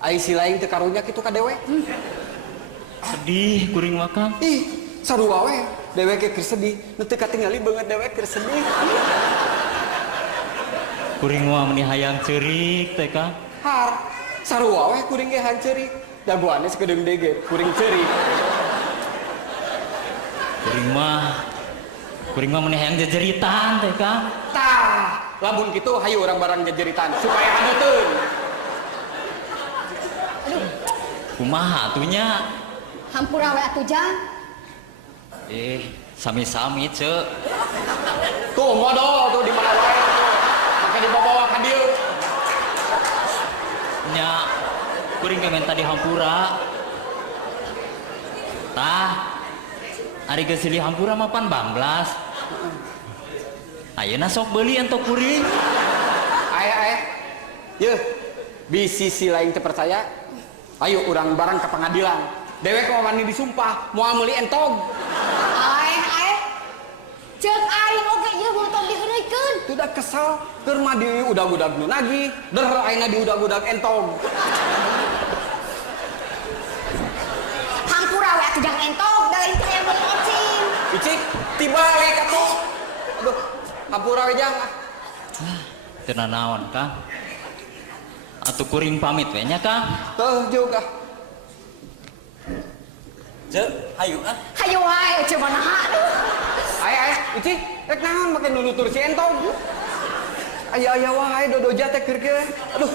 Ai si lain teu karunya kitu ka dewe. Sedih kuring mah Kang. Ih, sarua we. Dewe ge keur sedih. Nu teu katingali beungeut dewe keur sedih. Kuring mah meni hayang ceurik teh Kang. Har, sarua we kuring ge hayang ceurik. Dagoanna sakedeung dege kuring ceurik. Kuring mah meni hayang jejeritan teh Kang. Tah, lamun kitu hayu urang barang jejeritan supaya haneuteun. Kumaha atunya? Hampura we atuh Jang. Sami-sami ceu. Tuh modal tuh di mana wae tuh. Make dibawa ka dieu. Nya kuring ge menta di hampura. Tah, ari geus silih hampura mah pan 12. Ayeuna sok beuli entok kuring. Aya. Yeuh, bisi si lain teu percaya. Ayo urang barang ke pengadilan. Dewe kok wani disumpah moal meuli entog. Ceuk aing oge ieu motor digeuneuykeun. Tuh da kesal keur mah di udag-udag nu nagih, der ayeuna di udag-udag entog. Hampura we atuh Jang entog, da lain teh yang meuli ecing. Icik, tiba we atuh. Aduh, hampura we Jang. Teu nanaon Kang. Atuh kuring pamit we nya Kang. Teuh juga. Ceu, hayu ah. Hayu wae coba naha. Aya, Icik, rek naon make nunutur si entog. Aya wae dodoja teh keur kieu. Aduh.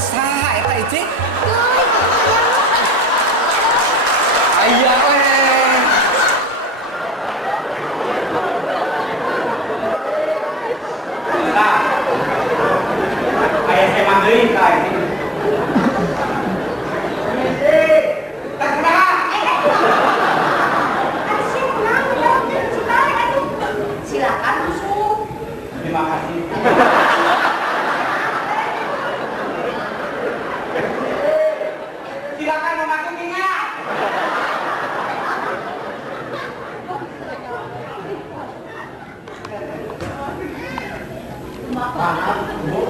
Saha eta Icik? Aya we. Ayah saya manggilin kak ini. Silakan masuk. Terima kasih. Silakan memasuk ingat. Maaf, Bu.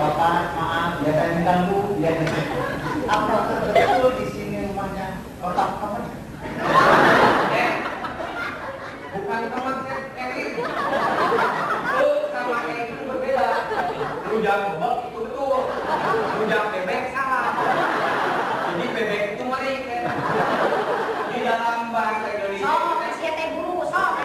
Bapak, maaf, ya saya mengganggu. Ya. Apa betul di sini rumahnya kotak kamu? Bukan teman Eri. Lu sama Eri itu berbeda. Rujak bebek itu betul. Rujak bebek salah. Jadi bebek itu merik. Di dalam bahasa Indonesia. Sok, kasih teh guru, sok.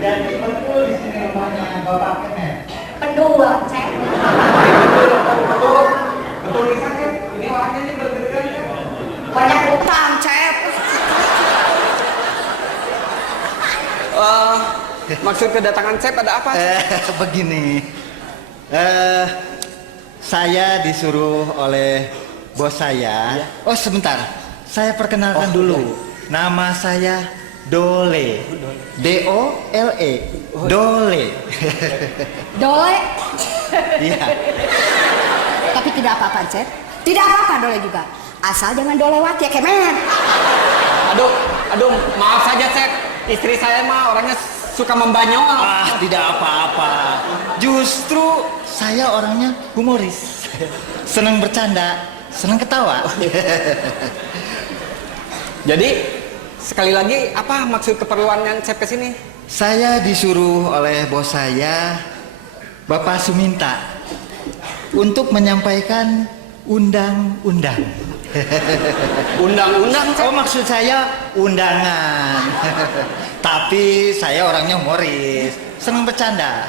Dan betul di sini rumahnya Bapak Kemet. Pendua, cek. Betul bisa kan? Ini orangnya ini berdiri kan? Banyak utang, cek. Maksud kedatangan Cep ada apa? Begini, saya disuruh oleh bos saya. Oh sebentar, saya perkenalkan dulu. Nama saya Dole, D-O-L-E, Dole. Dole. Iya. Tapi tidak apa-apa, cek. Tidak apa-apa Dole juga. Asal jangan dolewat ya, Kemen. Aduh, maaf saja Cep. Istri saya mah orangnya suka membanyol. Tidak apa-apa. Justru saya orangnya humoris. Senang bercanda, senang ketawa. Jadi sekali lagi apa maksud keperluan Cep kesini? Saya disuruh oleh bos saya, Bapak Suminta, untuk menyampaikan undang-undang. Undang-undang Cep? Oh maksud saya undangan. Tapi saya orangnya humoris, senang bercanda,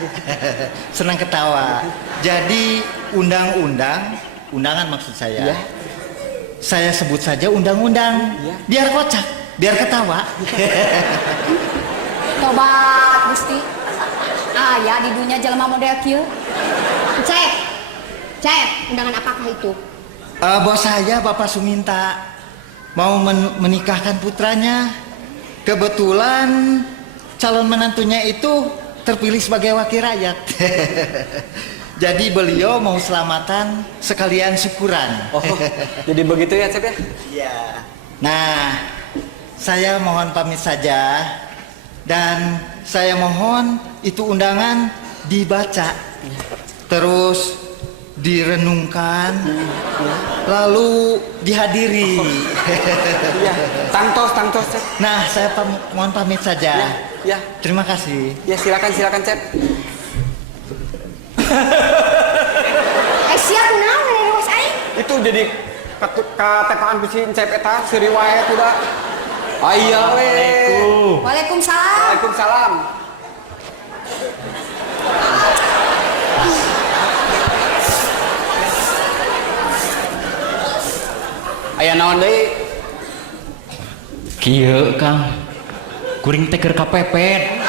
senang ketawa. Jadi undang-undang, undangan maksud saya. Ya. Saya sebut saja undang-undang, Ya. biar kocak, biar ketawa. Tobat Gusti. Ya di dunia jelema model kieu. Cek, undangan apakah itu? Bos saya Bapak Suminta mau menikahkan putranya. Kebetulan calon menantunya itu terpilih sebagai wakil rakyat. Jadi beliau mau selamatan sekalian syukuran. Oh, jadi begitu ya, Cep ya? Iya. Nah, saya mohon pamit saja. Dan saya mohon itu undangan dibaca. Terus direnungkan. Lalu dihadiri. Iya, tangtos, Cep. Nah, saya mohon pamit saja. Ya. Terima kasih. Ya, silakan, Cep. Siap naon dari ruas aing? Itu jadi katepaan bisi Cep eta si riwayat udah. Aya we. Waalaikumsalam. Waalaikumsalam. Aya naon deui? Kieu Kang, kuring teh keur kapepet.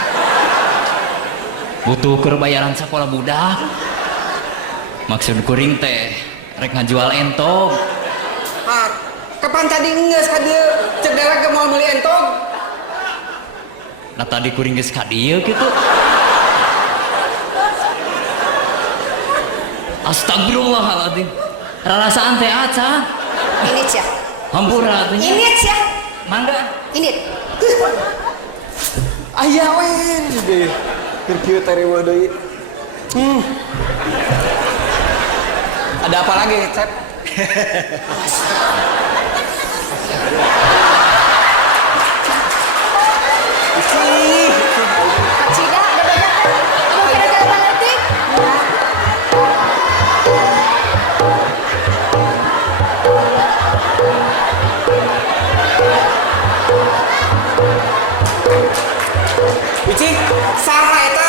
Butuh keur bayaran sekolah budak. Maksud kuring teh rek ngajual entog. Ah, kapan tadi geus ka dieu cek daerah mau meuli entog? Nah tadi kuring geus ka dieu kitu. Astagfirullahaladzim. Rarasaan teh aca. Ini ya. Hampura atuh nya. Ini ya. Mangga. Ini. Aya we deui. Keur kieu tarewa deui. Ada apa lagi, Cep? Cida ada banyak kan? Mau kira dalam letik? Ici, saha eta?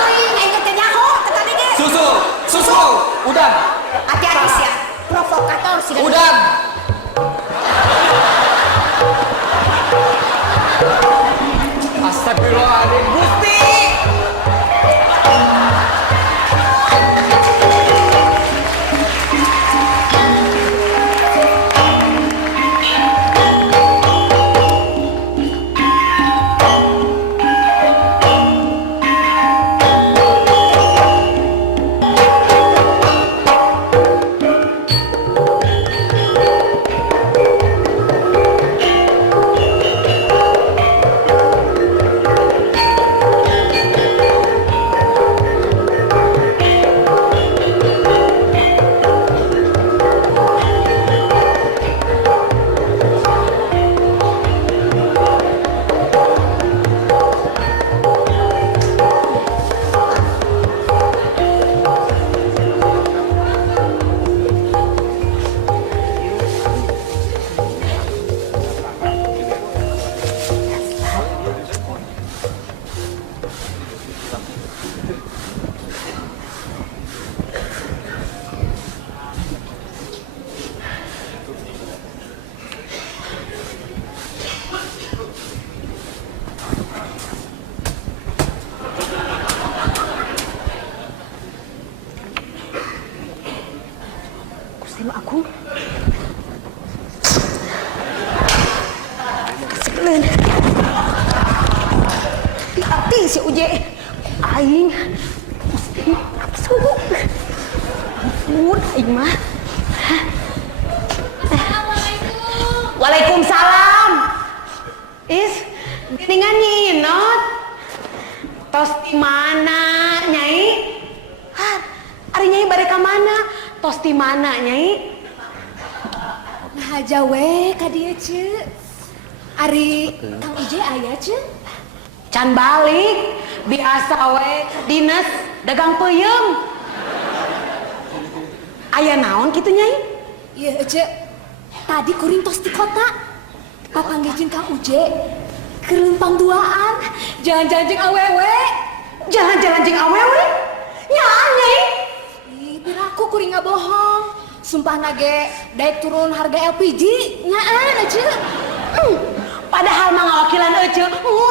Uing, aing teh nyaho teh tadi ge. Susu, udah. Hati-hati sih ya. Provokator sih. Udah. Astagfirullahaladzim, Gusti. Gusti Agung. Kaseuleun. Diarti si Uje. Aing. Gusti. Suhu. Ampun aing mah. Waalaikumsalam. Is, geningan nyinot. Tos di mana, Nyai? Hah, ari Nyai bade ka mana? Tos di mana, Nyai? Nah aja we ka dieu, Ce. Ari Kang Uje aya, Ce? Can balik, biasa we dinas dagang peuyeum. Aya naon kitu, Nyai? Iya, Ce. Tadi kuring tos di kota. Papanggih Kang Uje. Kerempang duaan, jalan-jalan jeung awewe. Jalan-jalan jeung awewe? Nyaan, Nyai? Ih, biraku kuring ngabohong. Sumpah nage daek turun harga LPG. Nyaan, Ece. Padahal mah ngawakilan Ece.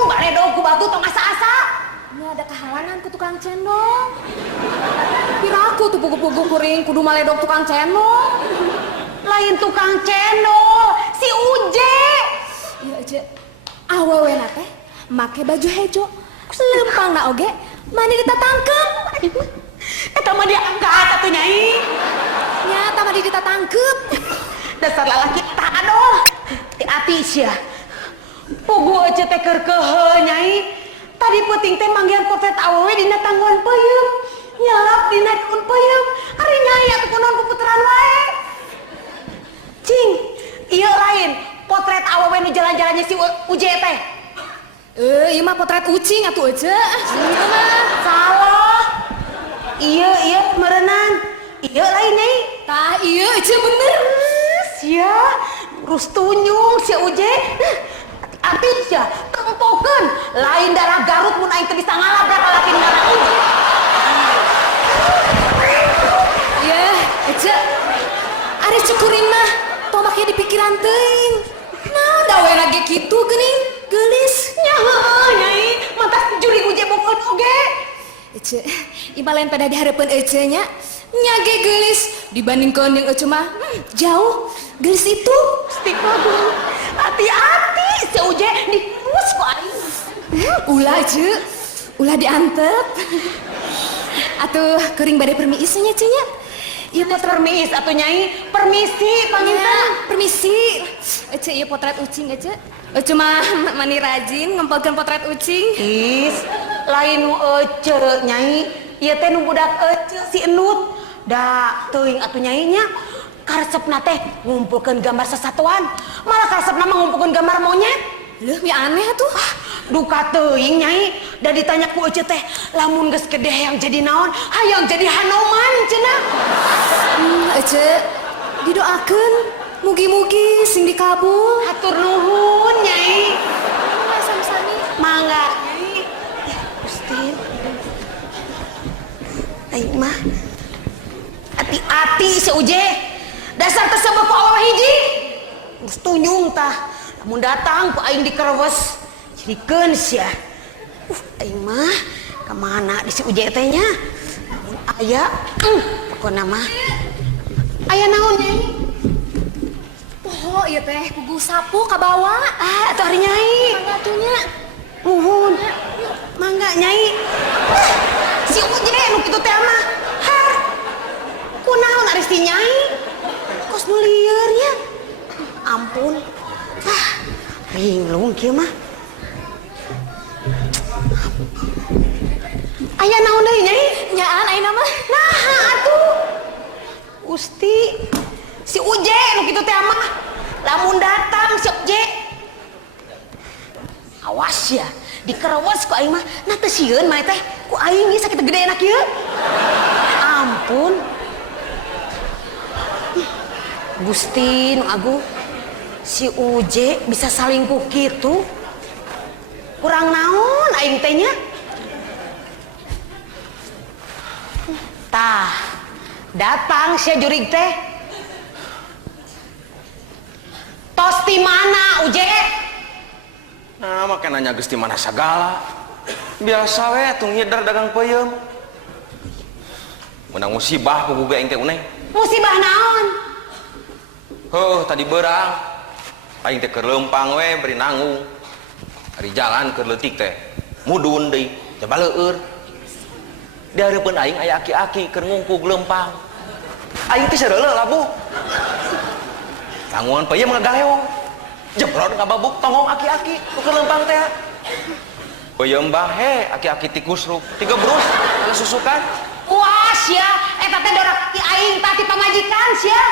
Baledog ku batu tong asa-asa. Ini ada kehalangan ku tukang cendol. Biraku tuh pugu-pugu kuring kudu maledog tukang cendol. Lain tukang cendol, si Uje. Iya aja. Awewe teh make baju hejo. Lempang na oge mani ditatangkep. Eta mah dia angkat atuh Nyai. Nyata mani ditatangkep. Dasar lalaki tak aduh. Hati-hati sia. Pugu aja teh keur Nyai. Tadi penting teh manggihan potret awewe dina tangguhan peuyeum. Nyalap dina daun peuyeum. Ari Nyai atuh kunaon puputeran wae. Cing, ieu lain potret awewe nu jalan-jalannya si Uje teh. Ieu mah potret ucing atuh aja. Ieu mah Salah. Iya merenan. Iya lain Nyai. tah ieu aja bener. Sia, urus tunyung si Uje. Hati-hati sia, tempokeun. Lain darah Garut mun aing teu bisa ngalabrak lalaki darah Uje. Ya, aja. Ari cukuring mah tong make di pikiran teuing. Naon da we lagi kitu geuning, geulis. Nya heueuh Nyai, mantas juri Uje bokeun oge. Ece, ima lain pada dihareupeun ece nya. Nya ge geulis dibandingkeun jeung ece mah jauh. Geulis itu Gusti Prabu, hati-hati si Uje dikus ku aing. ulah ce. Ulah diantep. Atuh kuring bade permiis nya ce nya. Ieu potret Permis atuh Nyai, permisi panginten. permisi. Ece ieu potret ucing ece. Ece mah mani rajin ngempelkeun potret ucing. Is, lain nu ece Nyai, ieu teh nu budak ece si Enut. Da teuing atuh Nyai nya karesepna teh ngumpulkeun gambar sasatuan, malah karesepna mah ngumpulkeun gambar monyet. Leuh mi aneh atuh. Duka teuing Nyai, da ditanya ku ece teh, lamun geus gede hayang jadi naon? Hayang jadi Hanoman cenah. Ece didoakeun mugi-mugi sing dikabul. Hatur nuhun Nyai. Sami-sami. Mangga Nyai. Gustin. Aing mah hati-hati si Uje. Dasar tersebut ku awal hiji. Terus tunyung tah. Lamun datang ku aing dikerewes. Jirikeun sia. Aing mah kemana di si Uje teh nya? Lamun aya, pokona mah. Aya naon Nyai? Poho ieu teh kugu sapu ka bawah. Ah, atuh ari Nyai. Mangga atuh nya. Nuhun. Mangga Nyai. Si Uje nu kitu teh mah. Har. Kunaon ari si Nyai? Kos nu lieur nya. Ampun. Linglung kieu mah. Aya naon deui Nyai? Nyaan ayeuna mah. Naha atuh. Gusti, si Uje nu kitu teh mah. Lamun datang si Uje. Awas ya, dikerewas ku aing mah. Nah teu sieun mah teh. Ku aing ieu sakit gede enak ieu. Ampun. Gusti nu agung. Si Uje bisa salingkuh kitu. Kurang naon aing teh nya? Tah, datang si jurig teh. Tos di mana Uje? Nah, makan nanya geus di mana sagala. Biasa we atuh ngidar dagang peuyeum. Menang musibah ku boga aing teh uneng. Musibah naon? Heuh, tadi beurang. Aing teh keur leumpang we beri nanggung. Ari jalan keur leutik teh. Mudun deui, coba leueur. Di hareupeun aing aya aki-aki keur ngungkug leumpang. Aing teh sareuleuh labuh. Tanggungan peuyeum ngagaleong. Jebrod ngababuk tongong aki-aki keur leumpang teh. Peuyeum bahe aki-aki tikusruk, tigebrus anu susukan. Wah sia, eta teh dorak ti aing tadi pamajikan sia.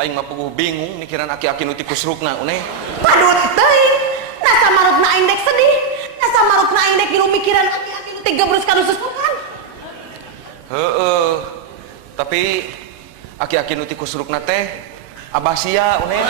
Aing mah puguh bingung mikiran aki-aki nu tikusrukna uneng. Padut teuing. Nasa marutna aing dek sedih. Nasa marutna aing dek ngilu mikiran aki-aki nu tigebrus kana susukan. Heeh. Tapi aki-aki nu tikusrukna teh abah sia uneng.